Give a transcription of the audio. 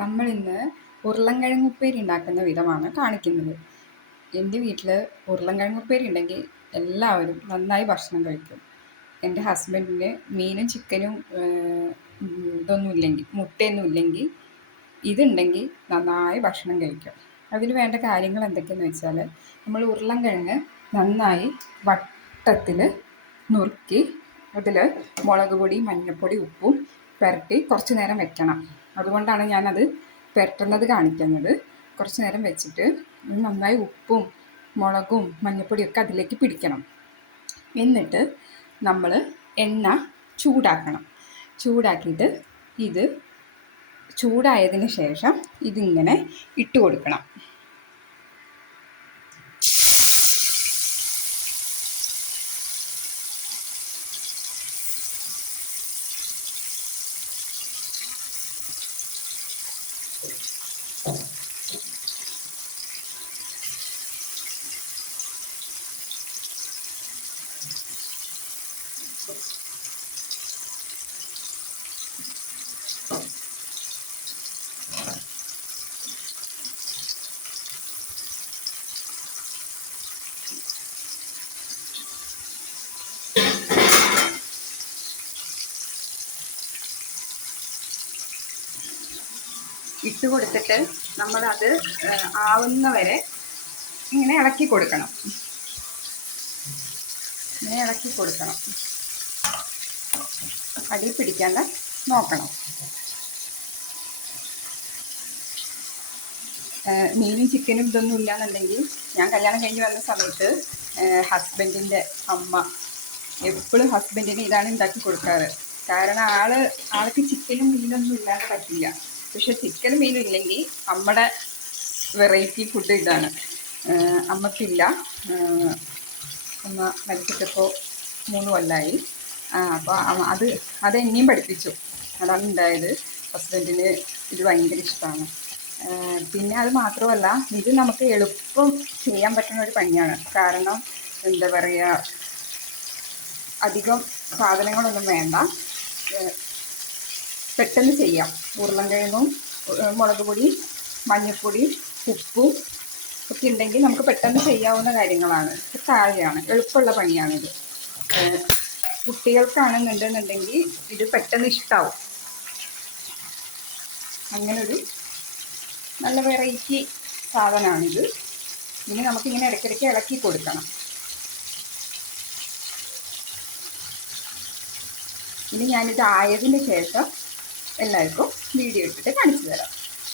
നമ്മളിന്ന് ഉരുളൻകിഴങ്ങ് ഉപ്പേരി ഉണ്ടാക്കുന്ന വിധമാണ് കാണിക്കുന്നത്. എൻ്റെ വീട്ടിൽ ഉരുളൻകിഴങ്ങ് ഉപ്പേരി ഉണ്ടെങ്കിൽ എല്ലാവരും നന്നായി ഭക്ഷണം കഴിക്കും. എൻ്റെ ഹസ്ബൻഡിന് മീനും ചിക്കനും ഇതൊന്നും ഇല്ലെങ്കിൽ, മുട്ടയൊന്നും ഇല്ലെങ്കിൽ ഇതുണ്ടെങ്കിൽ നന്നായി ഭക്ഷണം കഴിക്കും. അതിന് വേണ്ട കാര്യങ്ങൾ എന്തൊക്കെയെന്ന് വെച്ചാൽ, നമ്മൾ ഉരുളൻകിഴങ്ങ് നന്നായി വട്ടത്തിൽ നുറുക്കി അതിൽ മുളക് പൊടി, മഞ്ഞൾപ്പൊടി, ഉപ്പും പുരട്ടി കുറച്ച് നേരം വെക്കണം. അതുകൊണ്ടാണ് ഞാനത് പുരട്ടുന്നത് കാണിക്കുന്നത്. കുറച്ച് നേരം വെച്ചിട്ട് നന്നായി ഉപ്പും മുളകും മഞ്ഞൾപ്പൊടിയൊക്കെ അതിലേക്ക് പിടിക്കണം. എന്നിട്ട് നമ്മൾ എണ്ണ ചൂടാക്കണം. ചൂടാക്കിയിട്ട് ഇത് ചൂടായതിന് ശേഷം ഇതിങ്ങനെ ഇട്ട് കൊടുക്കണം. ഇട്ട് കൊടുത്തിട്ട് നമ്മളത് ആവുന്നവരെ ഇങ്ങനെ ഇളക്കി കൊടുക്കണം. അടി പിടിക്കാണ്ട് നോക്കണം. മീനും ചിക്കനും ഇതൊന്നും ഇല്ലാന്നുണ്ടെങ്കിൽ, ഞാൻ കല്യാണം കഴിഞ്ഞ് വന്ന സമയത്ത് ഹസ്ബൻഡിൻ്റെ അമ്മ എപ്പോഴും ഹസ്ബൻഡിന് ഇതാണ് ഉണ്ടാക്കി കൊടുക്കാറ്. കാരണം ആൾക്ക് ചിക്കനും മീനൊന്നും ഇല്ലാതെ പറ്റില്ല. പക്ഷെ ചിക്കനും മീനും ഇല്ലെങ്കിൽ നമ്മുടെ വെറൈറ്റി ഫുഡ് ഇതാണ്. അമ്മക്കില്ല. അമ്മ മരിച്ചിട്ടിപ്പോൾ 3 കൊല്ലമായി. അപ്പോൾ അത് എന്നെയും പഠിപ്പിച്ചു. അതാണ് ഉണ്ടായത്. ഹസ്ബൻഡിന് ഇത് ഭയങ്കര ഇഷ്ടമാണ്. പിന്നെ അത് മാത്രമല്ല, ഇത് നമുക്ക് എളുപ്പം ചെയ്യാൻ പറ്റുന്ന ഒരു പണിയാണ്. കാരണം എന്താ പറയുക, അധികം സാധനങ്ങളൊന്നും വേണ്ട, പെട്ടെന്ന് ചെയ്യാം. ഉരുളൻകിഴങ്ങും മുളക് പൊടി, മഞ്ഞൾപ്പൊടി, ഉപ്പും ഒക്കെ ഉണ്ടെങ്കിൽ നമുക്ക് പെട്ടെന്ന് ചെയ്യാവുന്ന കാര്യങ്ങളാണ്. താഴെയാണ്, എളുപ്പമുള്ള പണിയാണിത്. കുട്ടികൾക്കാണെന്നുണ്ടെന്നുണ്ടെങ്കിൽ ഇത് പെട്ടെന്ന് ഇഷ്ടാവും. അങ്ങനൊരു നല്ല വെറൈറ്റി സാധനമാണിത്. ഇനി നമുക്കിങ്ങനെ ഇടയ്ക്കിടയ്ക്ക് ഇളക്കി കൊടുക്കണം. ഇനി ഞാനിത് ആയതിന് ശേഷം എല്ലാവർക്കും വീഡിയോ ഇട്ടിട്ട് കാണിച്ചു തരാം.